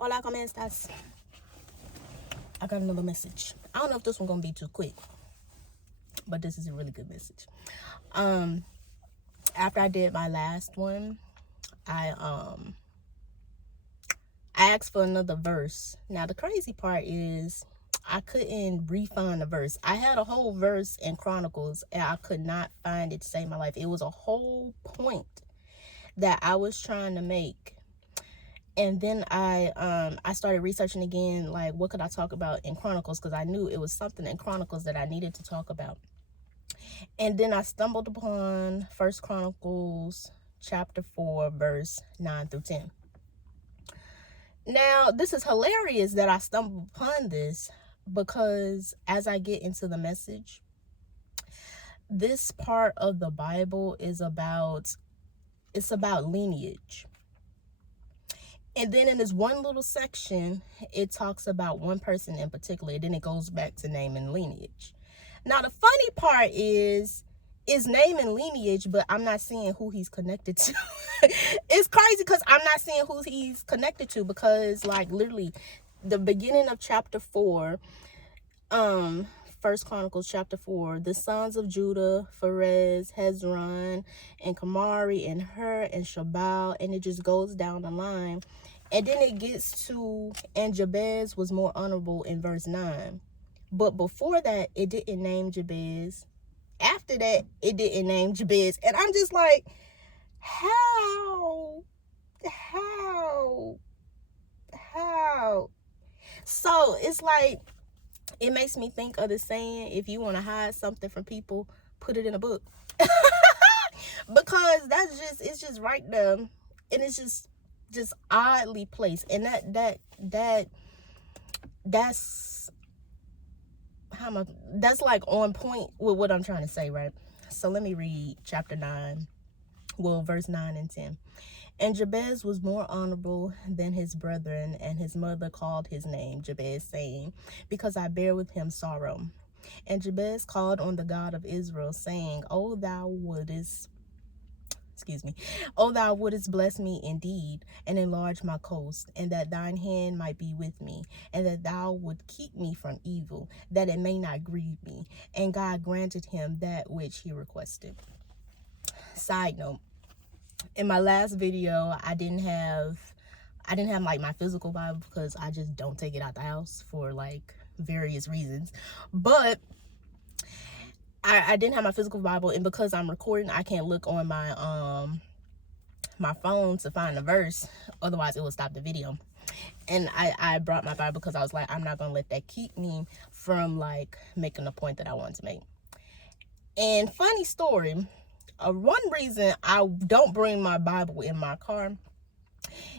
Hola, ¿cómo estás? I got another message. I don't know if this one's gonna be too quick, but this is a really good message. After I did my last one, I asked for another verse. Now the crazy part is I couldn't refund the verse. I had a whole verse in Chronicles and I could not find it to save my life. It was a whole point that I was trying to make. And then I started researching again, like what could I talk about in Chronicles, because I knew it was something in Chronicles that I needed to talk about. And then I stumbled upon First Chronicles chapter 4 verse 9 through 10. Now this is hilarious that I stumbled upon this, because as I get into the message, this part of the Bible is about lineage. And then in this one little section, it talks about one person in particular. And then it goes back to name and lineage. Now, the funny part is name and lineage, but I'm not seeing who he's connected to. It's crazy because I'm not seeing who he's connected to, because, like, literally, the beginning of chapter 4, First Chronicles chapter 4, the sons of Judah, Pharez, Hezron, and Kamari, and Hur, and Shabal, and it just goes down the line. And then it gets to, and Jabez was more honorable in verse 9. But before that, it didn't name Jabez. After that, it didn't name Jabez. And I'm just like, how? So it's like, it makes me think of the saying, if you want to hide something from people, put it in a book. Because it's just right there. And it's just oddly placed. And that's like on point with what I'm trying to say, right? So let me read chapter 9. Well, verse 9 and 10. And Jabez was more honorable than his brethren, and his mother called his name Jabez, saying, because I bear with him sorrow. And Jabez called on the God of Israel, saying, O thou wouldest bless me indeed, and enlarge my coast, and that thine hand might be with me, and that thou would keep me from evil, that it may not grieve me. And God granted him that which he requested. Side note, in my last video, I didn't have like my physical Bible, because I just don't take it out the house for like various reasons. But I didn't have my physical Bible, and because I'm recording, I can't look on my phone to find the verse, otherwise it will stop the video. And I brought my Bible because I was like, I'm not gonna let that keep me from like making the point that I wanted to make. And funny story, one reason I don't bring my Bible in my car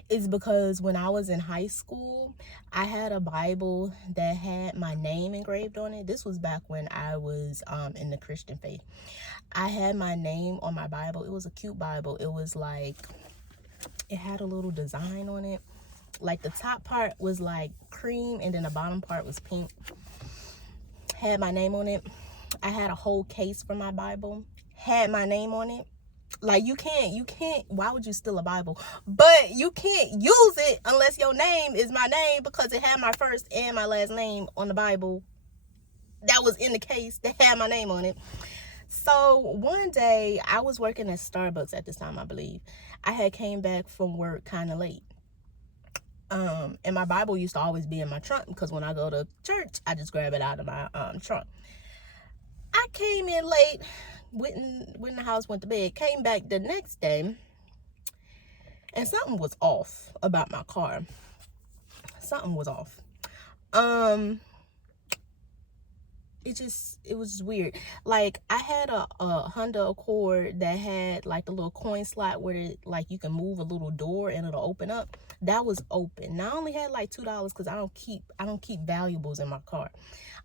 is because when I was in high school, I had a Bible that had my name engraved on it. This was back when I was in the Christian faith. I had my name on my Bible. It was a cute Bible. It was like, it had a little design on it. Like the top part was like cream, and then the bottom part was pink. Had my name on it. I had a whole case for my Bible. Had my name on it. Like you can't, why would you steal a Bible? But you can't use it unless your name is my name, because it had my first and my last name on the Bible that was in the case that had my name on it. So one day, I was working at Starbucks at this time, I believe. I had came back from work kind of late. And my Bible used to always be in my trunk, because when I go to church, I just grab it out of my trunk. I came in late, went in the house, went to bed, came back the next day, and something was off about my car. Something was off. It was weird. Like, I had a Honda Accord that had like the little coin slot where it, like, you can move a little door and it'll open up. That was open. Now I only had like $2, because I don't keep valuables in my car.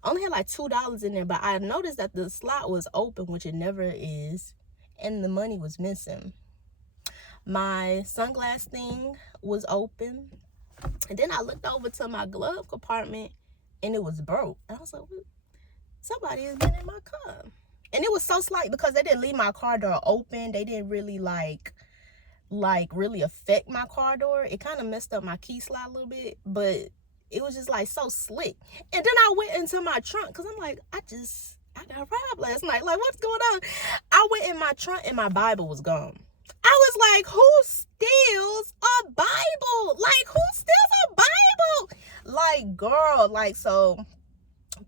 I only had like $2 in there, but I noticed that the slot was open, which it never is, and the money was missing. My sunglass thing was open, and then I looked over to my glove compartment and it was broke. And I was like, somebody has been in my car. And it was so slight, because they didn't leave my car door open. They didn't really like like really affect my car door. It kind of messed up my key slide a little bit, but it was just like so slick. And then I went into my trunk because I'm like, I got robbed last night. Like, what's going on? I went in my trunk and my Bible was gone. I was like, who steals a Bible? Like, who steals a Bible? Like, girl, like, so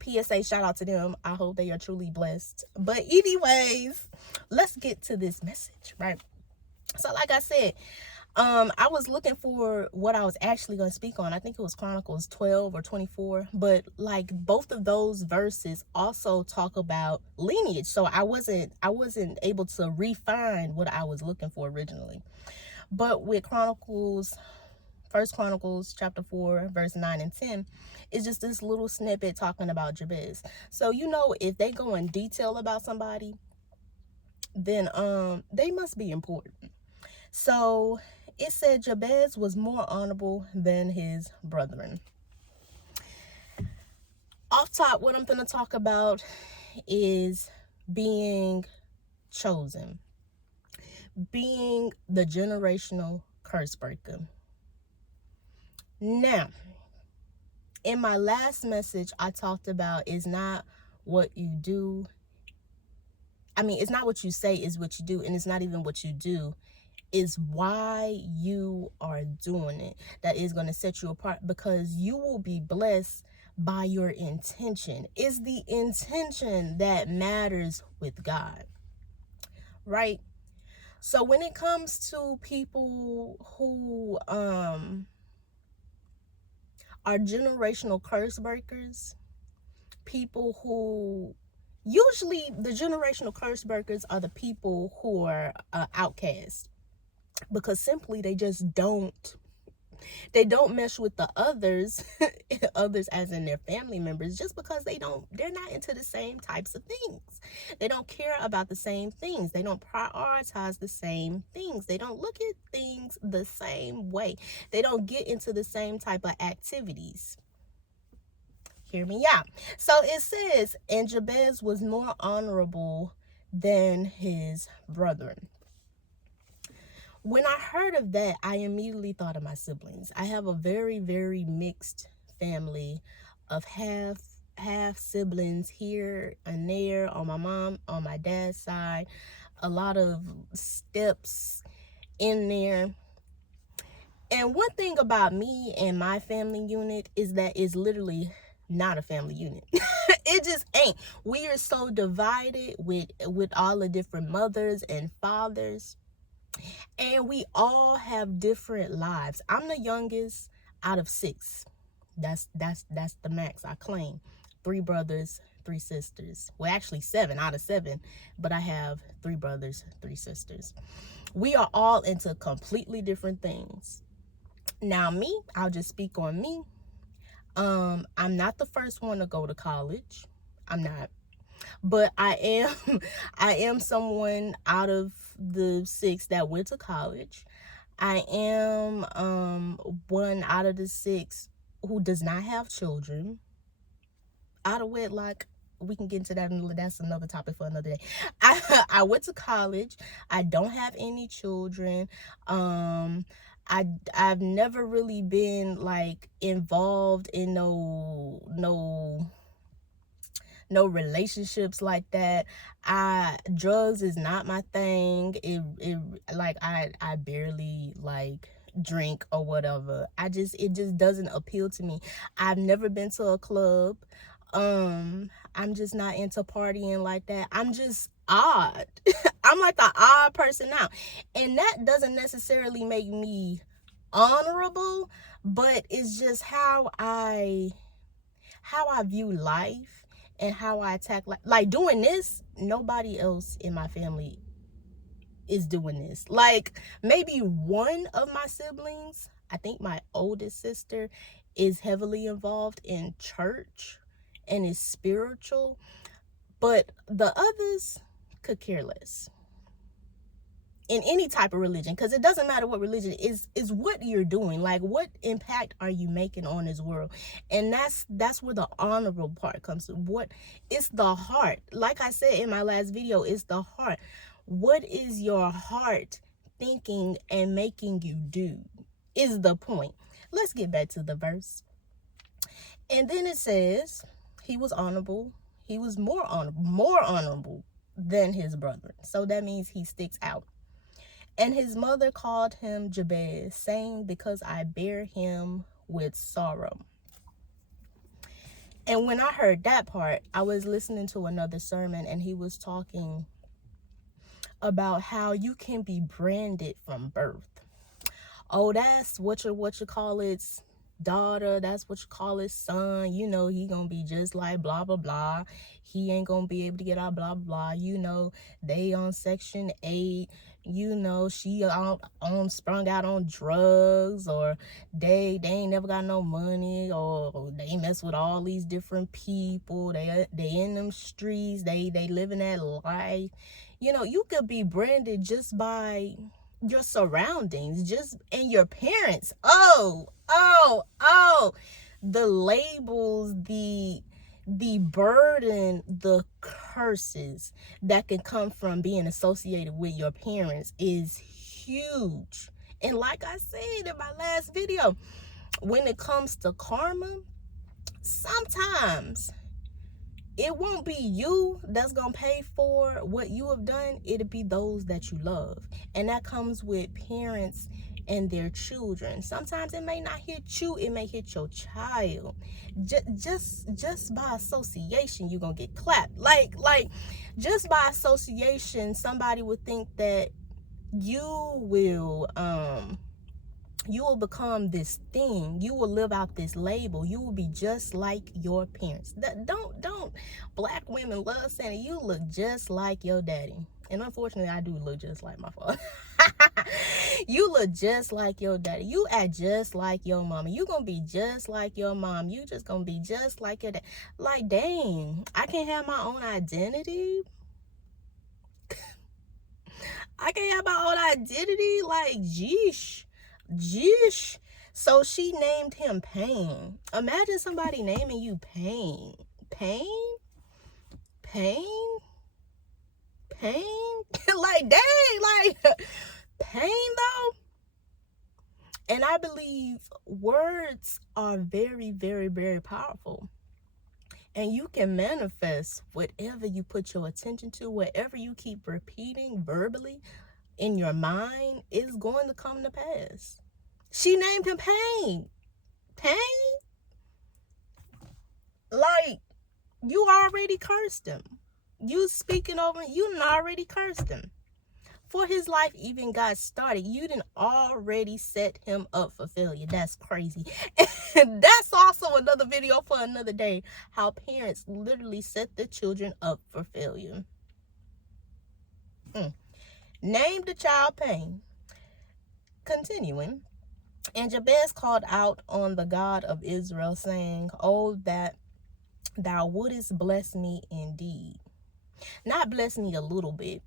PSA, shout out to them. I hope they are truly blessed. But anyways, let's get to this message, right? So like I said, I was looking for what I was actually going to speak on. I think it was Chronicles 12 or 24, but like both of those verses also talk about lineage. So I wasn't able to refine what I was looking for originally. But with First Chronicles chapter 4, verse 9 and 10, is just this little snippet talking about Jabez. So, you know, if they go in detail about somebody, then they must be important. So it said Jabez was more honorable than his brethren. Off top, what I'm going to talk about is being chosen, being the generational curse breaker. Now, in my last message, I talked about it's not what you do. I mean, it's not what you say, is what you do. And it's not even what you do. Is why you are doing it that is going to set you apart, because you will be blessed by your intention. It's the intention that matters with God, right? So when it comes to people who are generational curse breakers, people who usually the generational curse breakers are the people who are outcast, because simply they just don't mesh with the others others as in their family members, just because they're not into the same types of things. They don't care about the same things. They don't prioritize the same things. They don't look at things the same way. They don't get into the same type of activities. Hear me out. So it says, and Jabez was more honorable than his brethren. When I heard of that, I immediately thought of my siblings. I have a very, very mixed family of half siblings here and there on my dad's side. A lot of steps in there. And one thing about me and my family unit is that it's literally not a family unit. It just ain't. We are so divided with all the different mothers and fathers. And we all have different lives. I'm the youngest out of 6. That's the max I claim. 3 brothers, 3 sisters. Well, actually 7 out of 7, but I have 3 brothers, 3 sisters. We are all into completely different things. Now me, I'll just speak on me. I'm not the first one to go to college. I'm not. But I am someone out of the 6 that went to college. I am one out of the 6 who does not have children out of wedlock. We can get into that. That's another topic for another day. I went to college. I don't have any children. I've never really been like involved in no relationships like that. Drugs is not my thing. It like I barely like drink or whatever. It just doesn't appeal to me. I've never been to a club. I'm just not into partying like that. I'm just odd. I'm like the odd person out. And that doesn't necessarily make me honorable, but it's just how I view life and how I attack like doing this. Nobody else in my family is doing this. Like maybe one of my siblings, I think my oldest sister, is heavily involved in church and is spiritual, but the others could care less in any type of religion, because it doesn't matter what religion is what you're doing. Like, what impact are you making on this world? And that's where the honorable part comes to. What it's the heart. Like I said in my last video, it's the heart. What is your heart thinking and making you do, is the point. Let's get back to the verse. And then it says, he was honorable. He was more honorable than his brethren. So that means he sticks out. And his mother called him Jabez, saying, because I bear him with sorrow. And when I heard that part, I was listening to another sermon, and he was talking about how you can be branded from birth. Oh, that's what you call it's daughter, that's what you call his son, you know, he gonna be just like blah blah blah, he ain't gonna be able to get out blah blah blah, you know, they on Section 8, you know, she on sprung out on drugs, or they ain't never got no money, or they mess with all these different people, they in them streets, they living that life. You know, you could be branded just by your surroundings, just and your parents. Oh, the labels, the burden, the curses that can come from being associated with your parents is huge. And like I said in my last video, when it comes to karma, sometimes it won't be you that's gonna pay for what you have done. It'll be those that you love. And that comes with parents and their children. Sometimes it may not hit you, it may hit your child. Just by association, you're gonna get clapped. Like just by association, somebody would think that you will become this thing. You will live out this label. You will be just like your parents. Don't black women love saying you look just like your daddy. And unfortunately, I do look just like my father. You look just like your daddy. You act just like your mama. You gonna be just like your mom. You just gonna be just like your dad. Like, dang, I can't have my own identity. I can't have my own identity. Like, geesh. So she named him Pain. Imagine somebody naming you Pain. Like, dang, like, pain though. And I believe words are very, very, very powerful. And you can manifest whatever you put your attention to, whatever you keep repeating verbally in your mind is going to come to pass. She named him Pain. Like, you already cursed him. You speaking over, you done already cursed him. Before his life even got started, you done already set him up for failure. That's crazy. And that's also another video for another day. How parents literally set their children up for failure. Name the child Pain. Continuing. And Jabez called out on the God of Israel, saying, oh, that thou wouldest bless me indeed. Not bless me a little bit,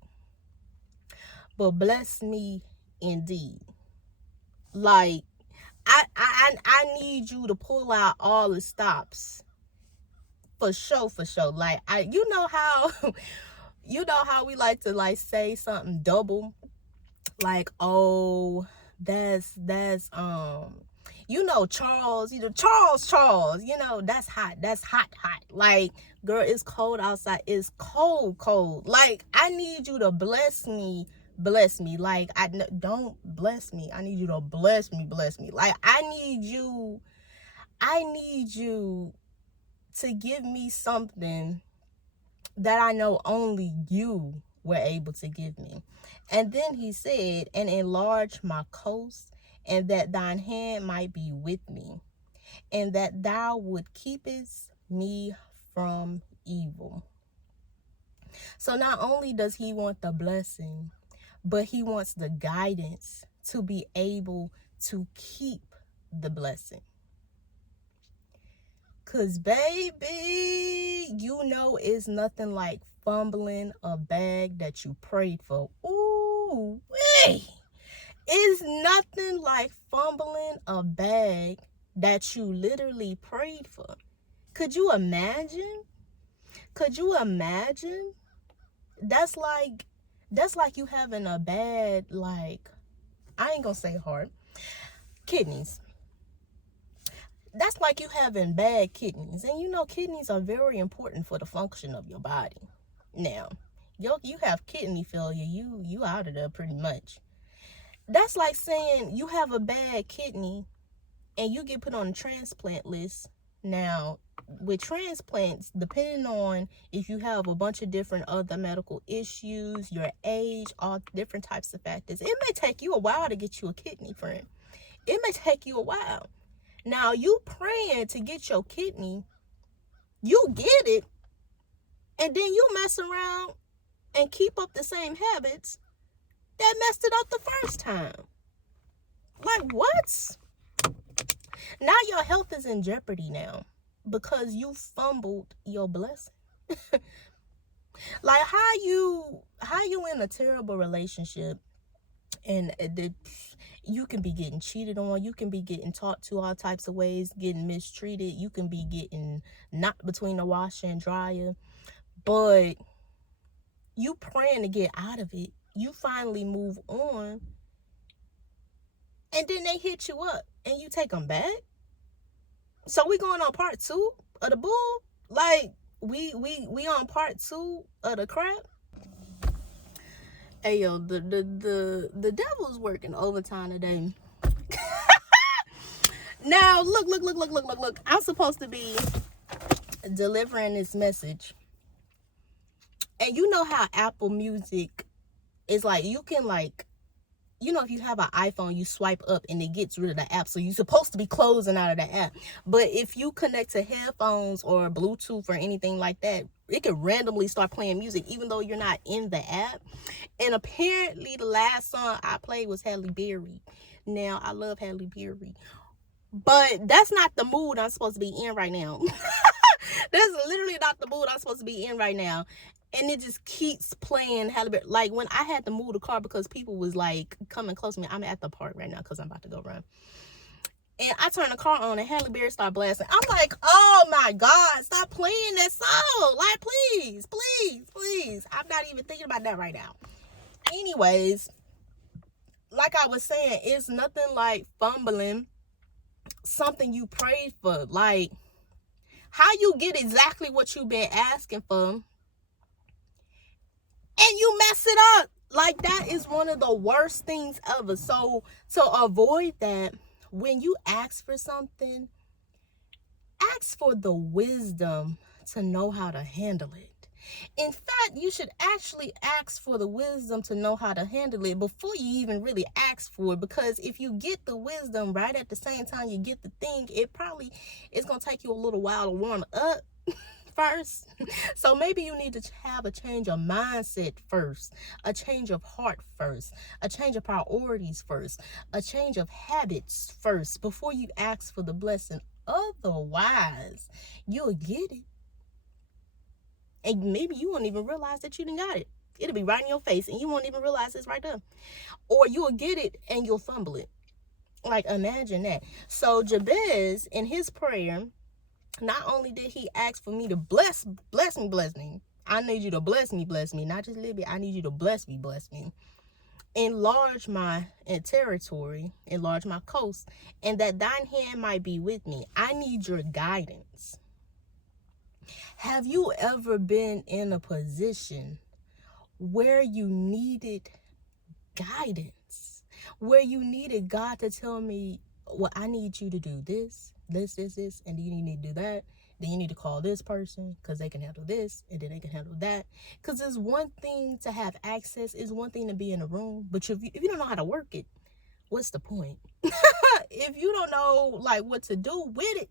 but bless me indeed. Like, I need you to pull out all the stops. For sure. Like, you know how we like to like say something double. Like, oh, that's you know, Charles, you know, that's hot. Like, girl, it's cold outside. It's cold. Like, I need you to bless me. Like, don't bless me. I need you to bless me. Like, I need you to give me something that I know only you were able to give me. And then he said, and enlarge my coast, and that thine hand might be with me, and that thou would keepest me from evil. So not only does he want the blessing, but he wants the guidance to be able to keep the blessing. Because, baby, you know it's nothing like fumbling a bag that you prayed for. Ooh, wait. It's nothing like fumbling a bag that you literally prayed for. Could you imagine? That's like you having a bad, like, I ain't gonna say heart. Kidneys. That's like you having bad kidneys. And you know, kidneys are very important for the function of your body. Now, you have kidney failure, you out of there pretty much. That's like saying you have a bad kidney and you get put on a transplant list. Now, with transplants, depending on if you have a bunch of different other medical issues, your age, all different types of factors, it may take you a while to get you a kidney, friend. It may take you a while. Now, you praying to get your kidney, you get it, and then you mess around and keep up the same habits that messed it up the first time. Like, what? Now your health is in jeopardy now because you fumbled your blessing. Like, how you in a terrible relationship and you can be getting cheated on, you can be getting talked to all types of ways, getting mistreated, you can be getting knocked between the washer and dryer, but you praying to get out of it. You finally move on, and then they hit you up and you take them back. So we going on part 2 of the bull? Like, we on part 2 of the crap? Hey, yo, the devil's working overtime today. Now, look. I'm supposed to be delivering this message. And you know how Apple Music is like, you can like, you know, if you have an iPhone, you swipe up and it gets rid of the app. So you're supposed to be closing out of the app. But if you connect to headphones or Bluetooth or anything like that, it can randomly start playing music even though you're not in the app. And apparently the last song I played was Halle Berry. Now, I love Halle Berry, but that's not the mood I'm supposed to be in right now. That's literally not the mood I'm supposed to be in right now. And it just keeps playing Halle Berry. Like, when I had to move the car because people was like coming close to me. I'm at the park right now because I'm about to go run. And I turned the car on and Halle Berry started blasting. I'm like, oh my God, stop playing that song. Like, please. I'm not even thinking about that right now. Anyways, like I was saying, it's nothing like fumbling something you prayed for. Like, how you get exactly what you've been asking for and you mess it up. Like, that is one of the worst things ever. So to avoid that, when you ask for something, ask for the wisdom to know how to handle it. In fact, you should actually ask for the wisdom to know how to handle it before you even really ask for it. Because if you get the wisdom right at the same time you get the thing, it's going to take you a little while to warm up first. So maybe you need to have a change of mindset first, a change of heart first, a change of priorities first, a change of habits first before you ask for the blessing. Otherwise, you'll get it. And maybe you won't even realize that you didn't got it. It'll be right in your face and you won't even realize it's right there. Or you'll get it and you'll fumble it. Like, imagine that. So Jabez, in his prayer, not only did he ask for me to bless me. I need you to bless me. Not just a little bit. I need you to bless me. Enlarge my territory, enlarge my coast, and that thine hand might be with me. I need your guidance. Have you ever been in a position where you needed guidance, where you needed God to tell me, well, I need you to do this, and then you need to do that. Then you need to call this person because they can handle this, and then they can handle that. Because it's one thing to have access, it's one thing to be in a room, but if you don't know how to work it, what's the point? If you don't know like what to do with it,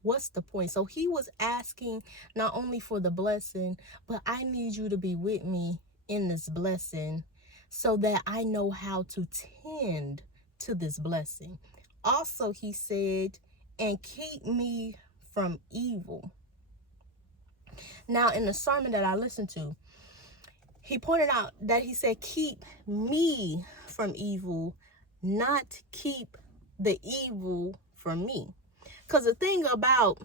what's the point? So he was asking not only for the blessing, but I need you to be with me in this blessing so that I know how to tend to this blessing. Also, he said, and keep me from evil. Now, in the sermon that I listened to, he pointed out that he said, keep me from evil, not keep the evil from me. Because the thing about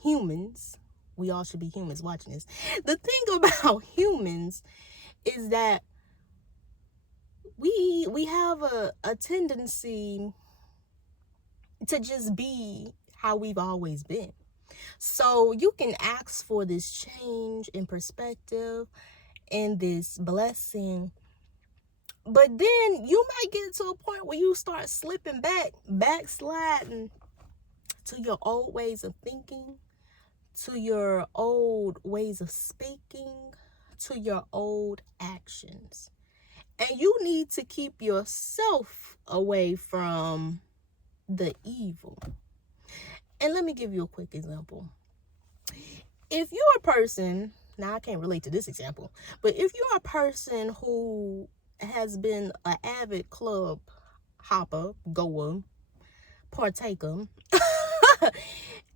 humans, we all should be humans watching this. The thing about humans is that we have a tendency to just be how we've always been. So you can ask for this change in perspective and this blessing, but then you might get to a point where you start slipping backsliding to your old ways of thinking, to your old ways of speaking, to your old actions. And you need to keep yourself away from the evil. And let me give you a quick example. If you're a person, now I can't relate to this example, but if you're a person who has been an avid club hopper, goer, partaker,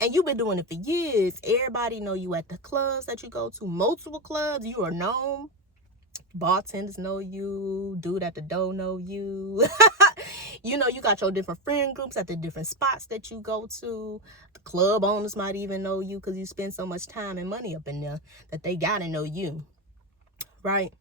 and you've been doing it for years, everybody know you at the clubs that you go to, multiple clubs, you are known. Bartenders know you, dude at the door know you. You know, you got your different friend groups at the different spots that you go to. The club owners might even know you because you spend so much time and money up in there that they gotta know you, right?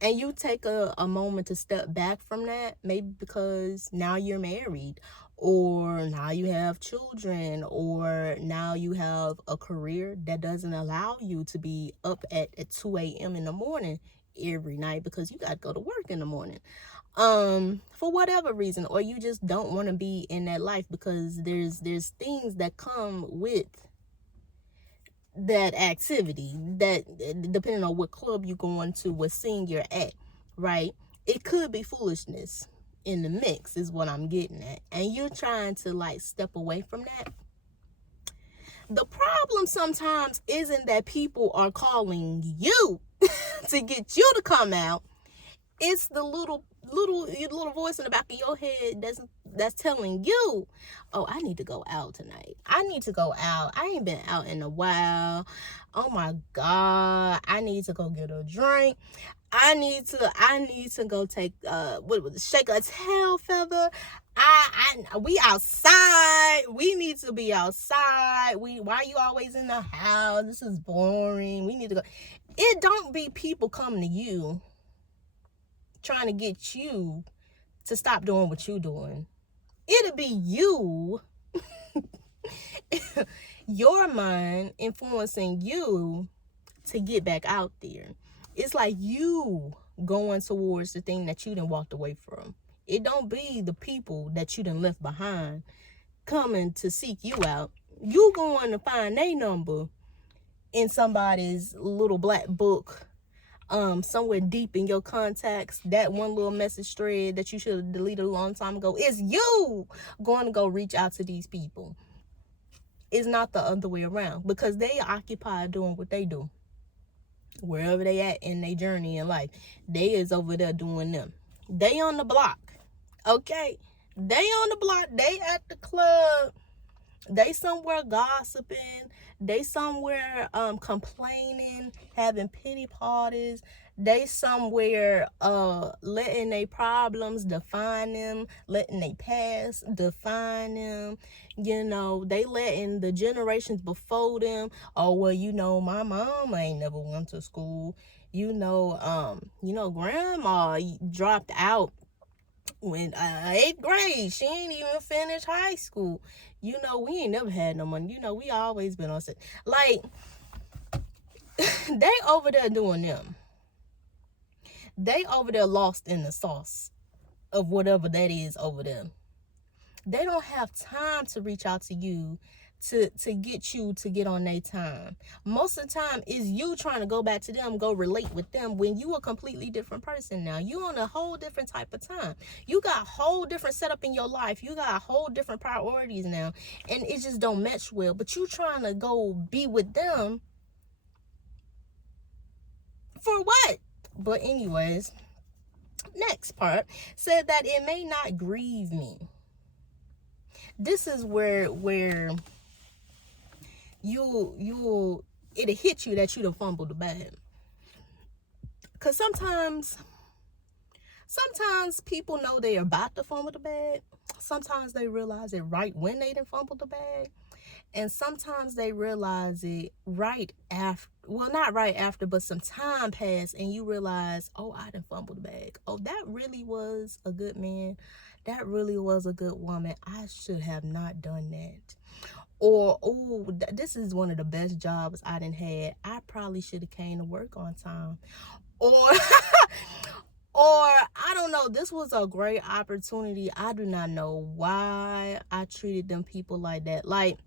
And you take a moment to step back from that, maybe because now you're married, or now you have children, or now you have a career that doesn't allow you to be up at 2 a.m. in the morning every night because you got to go to work in the morning, for whatever reason, or you just don't want to be in that life because there's things that come with that activity, that depending on what club you're going to, what scene you're at, right? It could be foolishness in the mix is what I'm getting at, and you're trying to like step away from that. The problem sometimes isn't that people are calling you to get you to come out. It's the little voice in the back of your head that's telling you, oh, I need to go out tonight. I need to go out. I ain't been out in a while. Oh my God, I need to go get a drink. I need to go take shake a tail feather. We outside. We need to be outside. Why are you always in the house? This is boring. We need to go. It don't be people coming to you trying to get you to stop doing what you doing. It'll be you, your mind influencing you to get back out there. It's like you going towards the thing that you done walked away from. It don't be the people that you done left behind coming to seek you out. You going to find their number in somebody's little black book, somewhere deep in your contacts. That one little message thread that you should have deleted a long time ago. It's you going to go reach out to these people. It's not the other way around, because they are occupied doing what they do. Wherever they at in their journey in life, they is over there doing them. They on the block, okay? They on the block. They at the club. They somewhere gossiping. They somewhere complaining, having pity parties. They somewhere letting their problems define them, letting their past define them. You know, they letting the generations before them, oh, well, you know, my mom ain't never went to school. You know, grandma dropped out when 8th grade. She ain't even finished high school. You know, we ain't never had no money. You know, we always been on set. Like, they over there doing them. They over there lost in the sauce of whatever that is over there. They don't have time to reach out to you to get you to get on their time. Most of the time is you trying to go back to them, go relate with them, when you a completely different person now. You on a whole different type of time. You got a whole different setup in your life. You got a whole different priorities now, and it just don't match well. But you trying to go be with them for what? But anyways, next part said that it may not grieve me. This is where it'll hit you that you done fumbled the bag. Because sometimes people know they're about to fumble the bag. sometimes they realize it right when they done fumbled the bag, and sometimes they realize it right after. Well, not right after, but some time passed and you realize, oh, I done fumbled the bag. Oh, that really was a good man. That really was a good woman. I should have not done that. Or, oh, this is one of the best jobs I done had. I probably should have came to work on time. Or or I don't know, this was a great opportunity. I do not know why I treated them people like that. Like,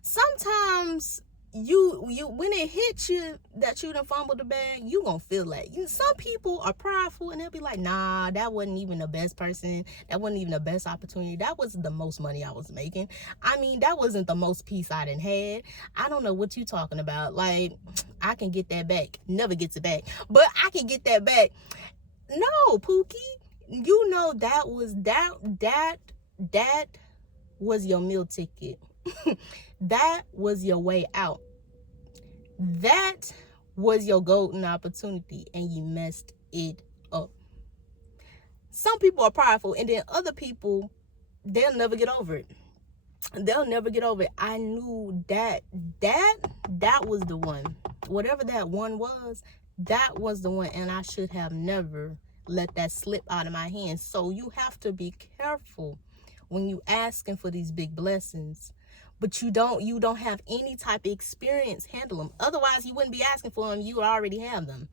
sometimes you when it hits you that you done fumbled the bag, you gonna feel like, some people are prideful and they'll be like, nah, that wasn't even the best person, that wasn't even the best opportunity, that wasn't the most money I was making, I mean, that wasn't the most peace I done had, I don't know what you talking about, like, I can get that back. Never gets it back, but I can get that back. No, Pookie, you know, that was your meal ticket. That was your way out. That was your golden opportunity, and you messed it up. Some people are prideful, and then other people, they'll never get over it. They'll never get over it. I knew that was the one. Whatever that one was, that was the one, and I should have never let that slip out of my hands. So you have to be careful when you asking for these big blessings, but you don't have any type of experience handle them. Otherwise, you wouldn't be asking for them. You already have them.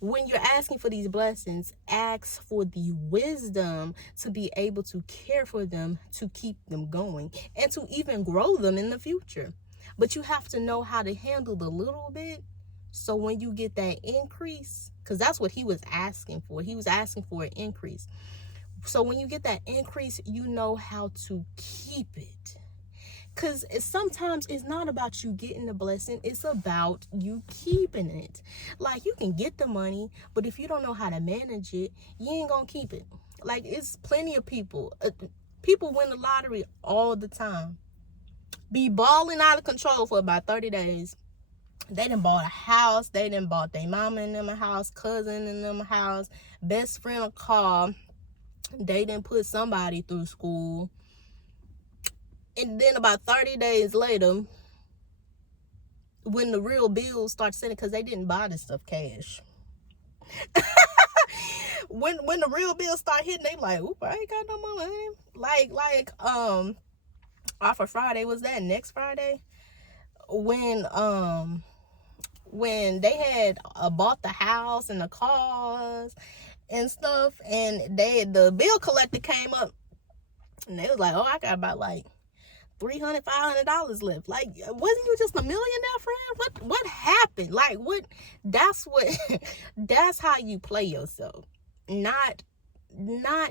When you're asking for these blessings, ask for the wisdom to be able to care for them, to keep them going, and to even grow them in the future. But you have to know how to handle the little bit, so when you get that increase, because that's what he was asking for. He was asking for an increase. So when you get that increase, you know how to keep it. Because sometimes it's not about you getting the blessing. It's about you keeping it. Like, you can get the money, but if you don't know how to manage it, you ain't going to keep it. Like, it's plenty of people. People win the lottery all the time. Be balling out of control for about 30 days. They done bought a house. They done bought their mama and them a house, cousin and them a house, best friend a car. They done put somebody through school. And then about 30 days later, when the real bills start sending, because they didn't buy this stuff cash. when the real bills start hitting, they like, oop, I ain't got no money. Like off of Friday, was that next Friday? When they had bought the house and the cars and stuff, and the bill collector came up, and they was like, oh, I got about like $300, $500 left. Like, wasn't you just a millionaire, friend? What happened? Like, what? That's how you play yourself. Not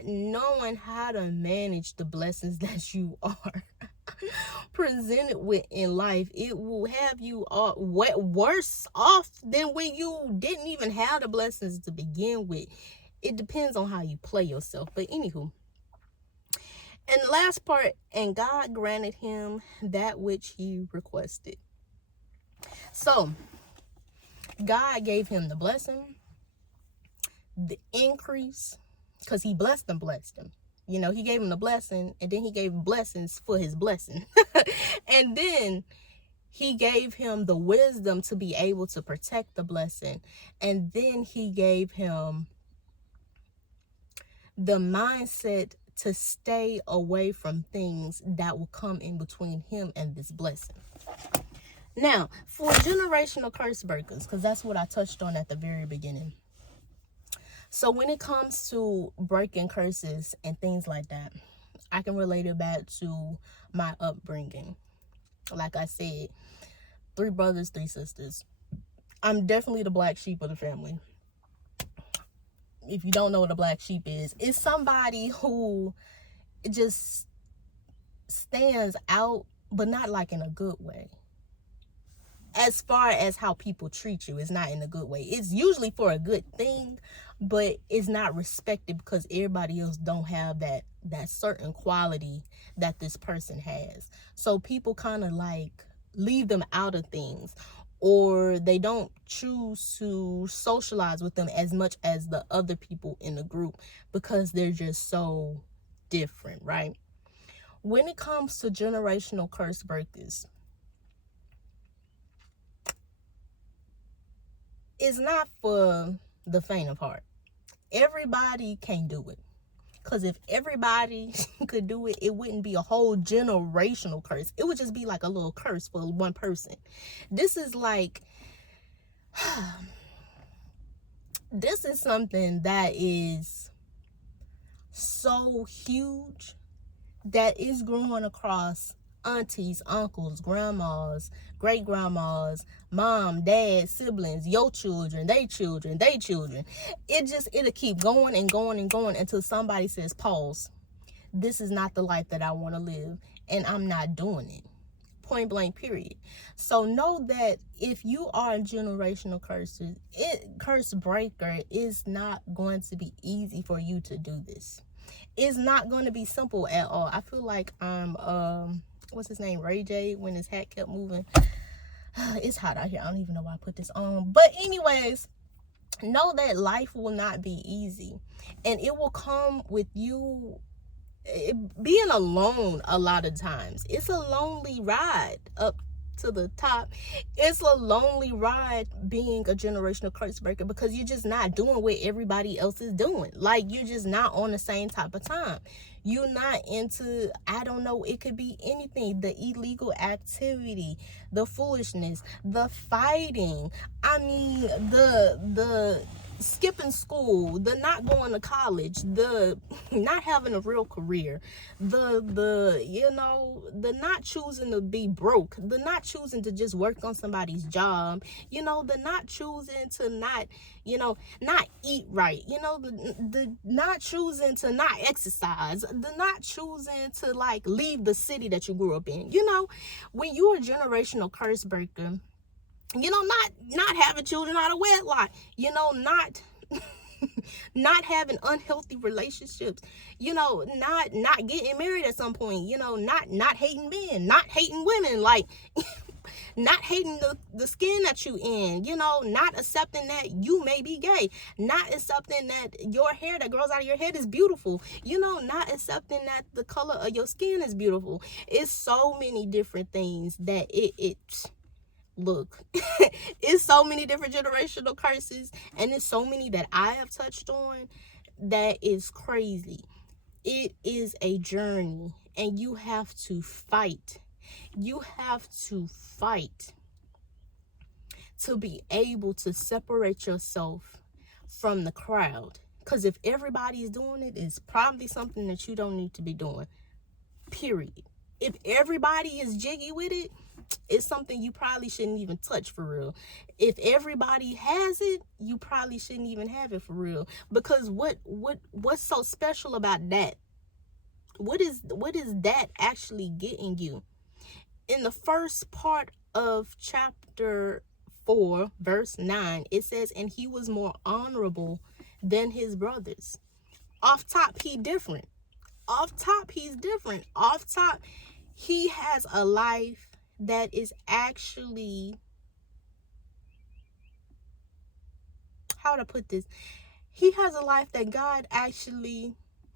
knowing how to manage the blessings that you are presented with in life. It will have you worse off than when you didn't even have the blessings to begin with. It depends on how you play yourself. But anywho, and the last part, and God granted him that which he requested. So God gave him the blessing, the increase, because he blessed him. You know, he gave him the blessing, and then he gave him blessings for his blessing. And then he gave him the wisdom to be able to protect the blessing. And then he gave him the mindset to stay away from things that will come in between him and this blessing. Now, for generational curse breakers, because that's what I touched on at the very beginning. So when it comes to breaking curses and things like that, I can relate it back to my upbringing. Like I said, 3 brothers, 3 sisters. I'm definitely the black sheep of the family. If you don't know what a black sheep is, it's somebody who just stands out, but not like in a good way. As far as how people treat you, it's not in a good way. It's usually for a good thing, but it's not respected because everybody else don't have that certain quality that this person has. So people kind of like leave them out of things, or they don't choose to socialize with them as much as the other people in the group because they're just so different, right? When it comes to generational curse breakers, it's not for the faint of heart. Everybody can't do it. Because if everybody could do it, it wouldn't be a whole generational curse. It would just be like a little curse for one person. This is like, this is something that is so huge that is growing across aunties, uncles, grandmas, great grandmas, mom, dad, siblings, your children, they children, they children. It'll keep going and going and going until somebody says, pause. This is not the life that I want to live, and I'm not doing it. Point blank, period. So know that if you are a generational curse breaker, it's not going to be easy for you to do this. It's not going to be simple at all. I feel like I'm what's his name, Ray J, when his hat kept moving. It's hot out here. I don't even know why I put this on. But anyways, know that life will not be easy, and it will come with you being alone. A lot of times it's a lonely ride up to the top. It's a lonely ride being a generational curse breaker, because you're just not doing what everybody else is doing. Like, you're just not on the same type of time. You're not into, I don't know, it could be anything, the illegal activity, the foolishness, the fighting, I mean, the skipping school, the not going to college, the not having a real career, the you know, the not choosing to be broke, the not choosing to just work on somebody's job, you know, the not choosing to not, you know, not eat right, you know, the not choosing to not exercise, the not choosing to like leave the city that you grew up in. You know, when you're a generational curse breaker, you know, not having children out of wedlock, you know, not having unhealthy relationships, you know, not getting married at some point, you know, not hating men, not hating women, like not hating the skin that you in, you know, not accepting that you may be gay, not accepting that your hair that grows out of your head is beautiful, you know, not accepting that the color of your skin is beautiful. It's so many different things that look, it's so many different generational curses, and it's so many that I have touched on that is crazy. It is a journey, and you have to fight. You have to fight to be able to separate yourself from the crowd. Because if everybody is doing it, it's probably something that you don't need to be doing, period. If everybody is jiggy with it, it's something you probably shouldn't even touch, for real. If everybody has it, you probably shouldn't even have it, for real. Because what's so special about that? What is that actually getting you? In the first part of chapter 4, verse 9, it says, and he was more honorable than his brothers. Off top, he different. Off top, he's different. Off top, he has a life that is actually, how to put this, he has a life that God actually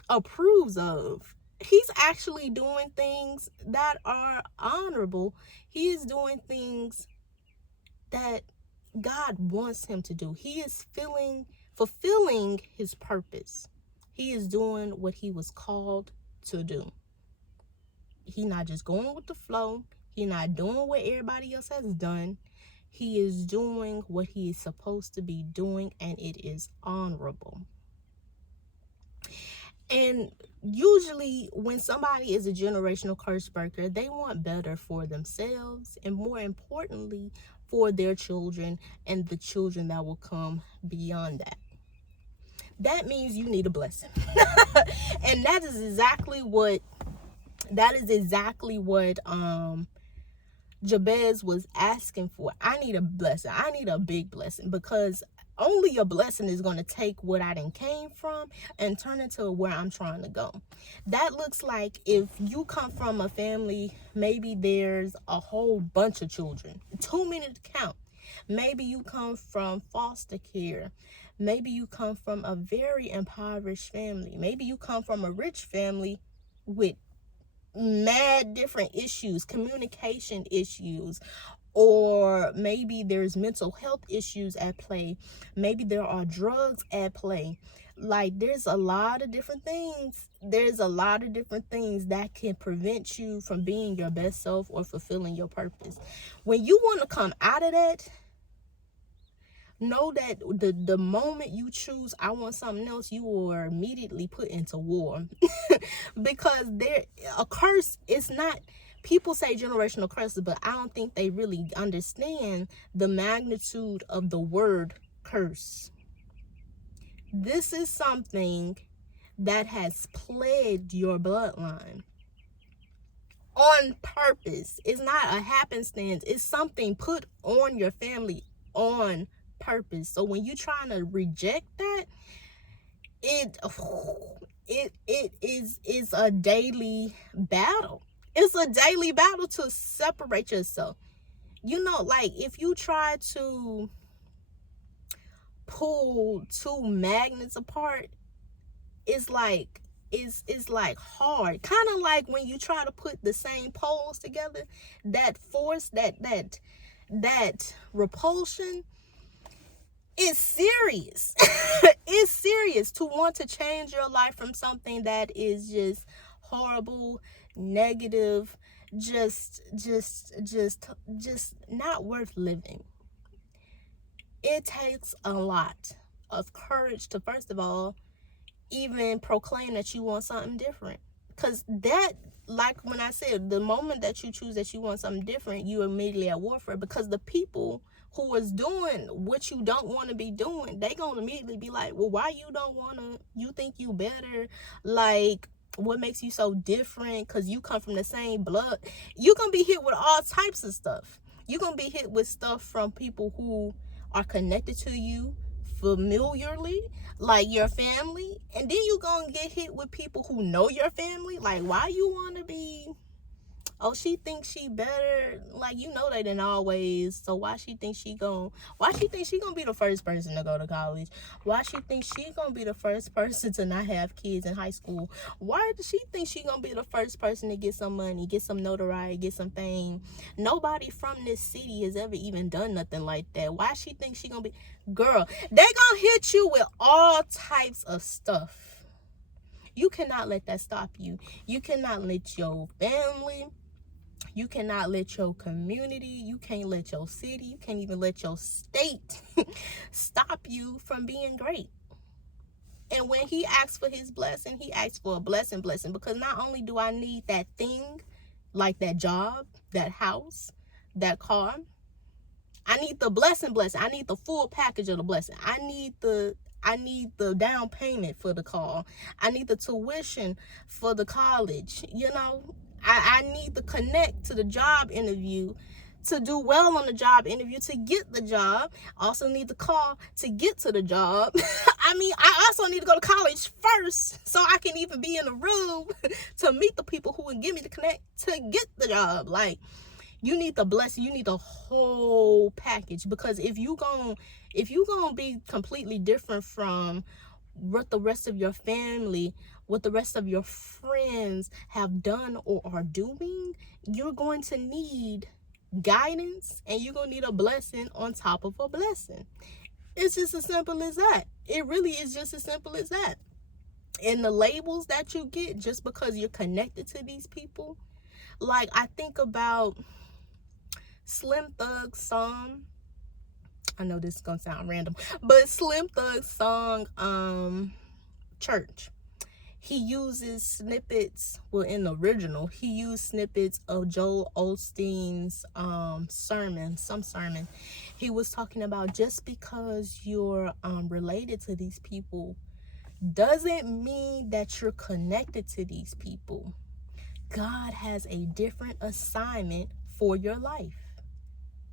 approves of. He's actually doing things that are honorable. He is doing things that God wants him to do. He is fulfilling his purpose. He is doing what he was called to do. He's not just going with the flow. He's not doing what everybody else has done. He is doing what he is supposed to be doing, and it is honorable. And usually when somebody is a generational curse breaker, they want better for themselves, and more importantly, for their children and the children that will come beyond that. That means you need a blessing. And that is exactly what Jabez was asking for. I need a blessing. I need a big blessing, because only a blessing is going to take what I done came from and turn it to where I'm trying to go. That looks like if you come from a family, maybe there's a whole bunch of children, too many to count. Maybe you come from foster care. Maybe you come from a very impoverished family. Maybe you come from a rich family with mad different issues, communication issues, or maybe there's mental health issues at play, maybe there are drugs at play. Like, there's a lot of different things that can prevent you from being your best self or fulfilling your purpose. When you want to come out of that, know that the moment you choose I want something else, you are immediately put into war. Because a curse is not, people say generational curses, but I don't think they really understand the magnitude of the word curse. This is something that has plagued your bloodline on purpose. It's not a happenstance. It's something put on your family on purpose. So when you're trying to reject that, it is a daily battle. It's a daily battle to separate yourself. You know, like, if you try to pull two magnets apart, it's like hard. Kind of like when you try to put the same poles together, that force, that repulsion is serious. It's serious to want to change your life from something that is just horrible, negative, just not worth living. It takes a lot of courage to, first of all, even proclaim that you want something different. Because that, like when I said, the moment that you choose that you want something different, you immediately at warfare. Because the people who is doing what you don't want to be doing, they gonna immediately be like, well, why you don't want to, you think you better, like, what makes you so different? Because you come from the same blood. You're gonna be hit with all types of stuff. You're gonna be hit with stuff from people who are connected to you familiarly, like your family, and then you're gonna get hit with people who know your family. Like, why you want to be, oh, she thinks she better, like, you know, they didn't always, so why she thinks she gonna be the first person to go to college? Why she thinks she gonna be the first person to not have kids in high school? Why does she think she gonna be the first person to get some money, get some notoriety, get some fame? Nobody from this city has ever even done nothing like that. Why she thinks she gonna be, girl, they gonna hit you with all types of stuff. You cannot let that stop you. You cannot let your family, you cannot let your community, you can't let your city, you can't even let your state stop you from being great. And when he asks for his blessing, he asks for a blessing, because not only do I need that thing, like that job, that house, that car, I need the blessing. I need the full package of the blessing. I need the down payment for the car. I need the tuition for the college, you know. I need to connect to the job interview, to do well on the job interview, to get the job. I also need the car to get to the job. I mean, I also need to go to college first so I can even be in the room to meet the people who will give me the connect to get the job. Like, you need the blessing, you need the whole package. Because if you gonna be completely different from what the rest of your family, what the rest of your friends have done or are doing, you're going to need guidance, and you're going to need a blessing on top of a blessing. It's just as simple as that. It really is just as simple as that. And the labels that you get just because you're connected to these people, like, I think about Slim Thug's song. I know this is gonna sound random, but Slim Thug's song, Church. He uses snippets, well, in the original, he used snippets of Joel Osteen's sermon. He was talking about, just because you're related to these people doesn't mean that you're connected to these people. God has a different assignment for your life.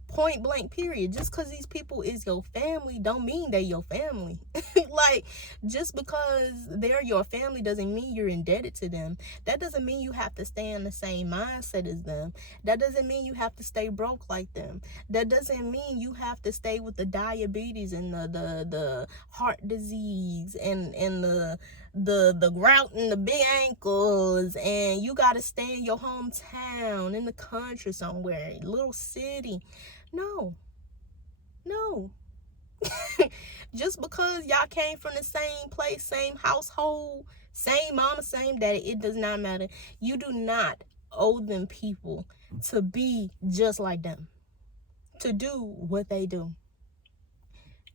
Point blank, period. Just because these people is your family don't mean they're your family. Like, just because they're your family doesn't mean you're indebted to them. That doesn't mean you have to stay in the same mindset as them. That doesn't mean you have to stay broke like them. That doesn't mean you have to stay with the diabetes and the heart disease and the the grout and the big ankles, and you got to stay in your hometown, in the country somewhere, little city. No, no. Just because y'all came from the same place, same household, same mama, same daddy, it does not matter. You do not owe them people to be just like them, to do what they do.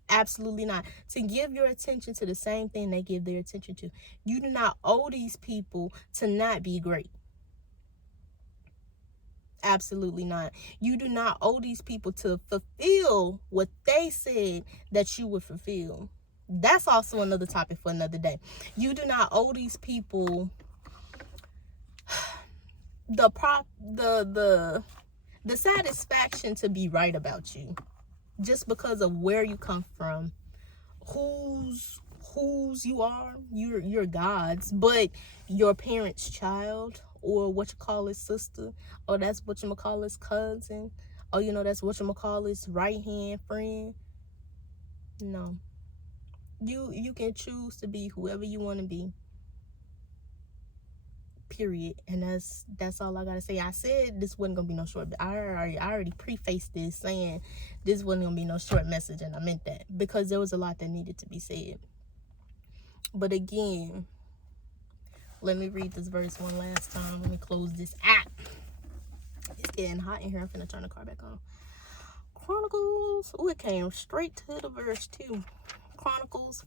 Absolutely not. To give your attention to the same thing they give their attention to. You do not owe these people to not be great. Absolutely not. You do not owe these people to fulfill what they said that you would fulfill. That's also another topic for another day. You do not owe these people the satisfaction to be right about you, just because of where you come from, whose you are. You're God's, but your parents' child, or what you call his sister, or that's what you call his cousin, or that's what you call his right hand friend. No, you can choose to be whoever you want to be, period. And that's all I gotta say. I said this wasn't gonna be no short, but I already prefaced this saying this wasn't gonna be no short message, and I meant that, because there was a lot that needed to be said. But again, let me read this verse one last time. Let me close this app. It's getting hot in here. I'm finna turn the car back on. Chronicles. Oh, it came straight to the verse too.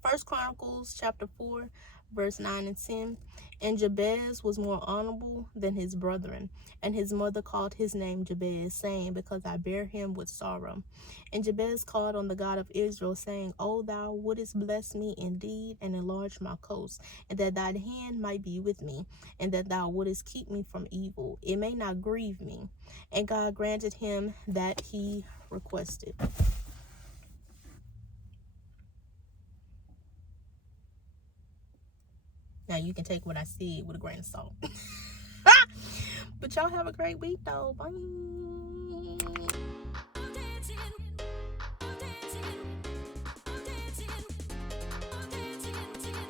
First Chronicles chapter 4, verse 9 and 10. And Jabez was more honorable than his brethren, and his mother called his name Jabez, saying, because I bear him with sorrow. And Jabez called on the God of Israel, saying, O thou wouldest bless me indeed, and enlarge my coast, and that thy hand might be with me, and that thou wouldest keep me from evil, it may not grieve me. And God granted him that he requested. Now, you can take what I said with a grain of salt. But y'all have a great week, though. Bye.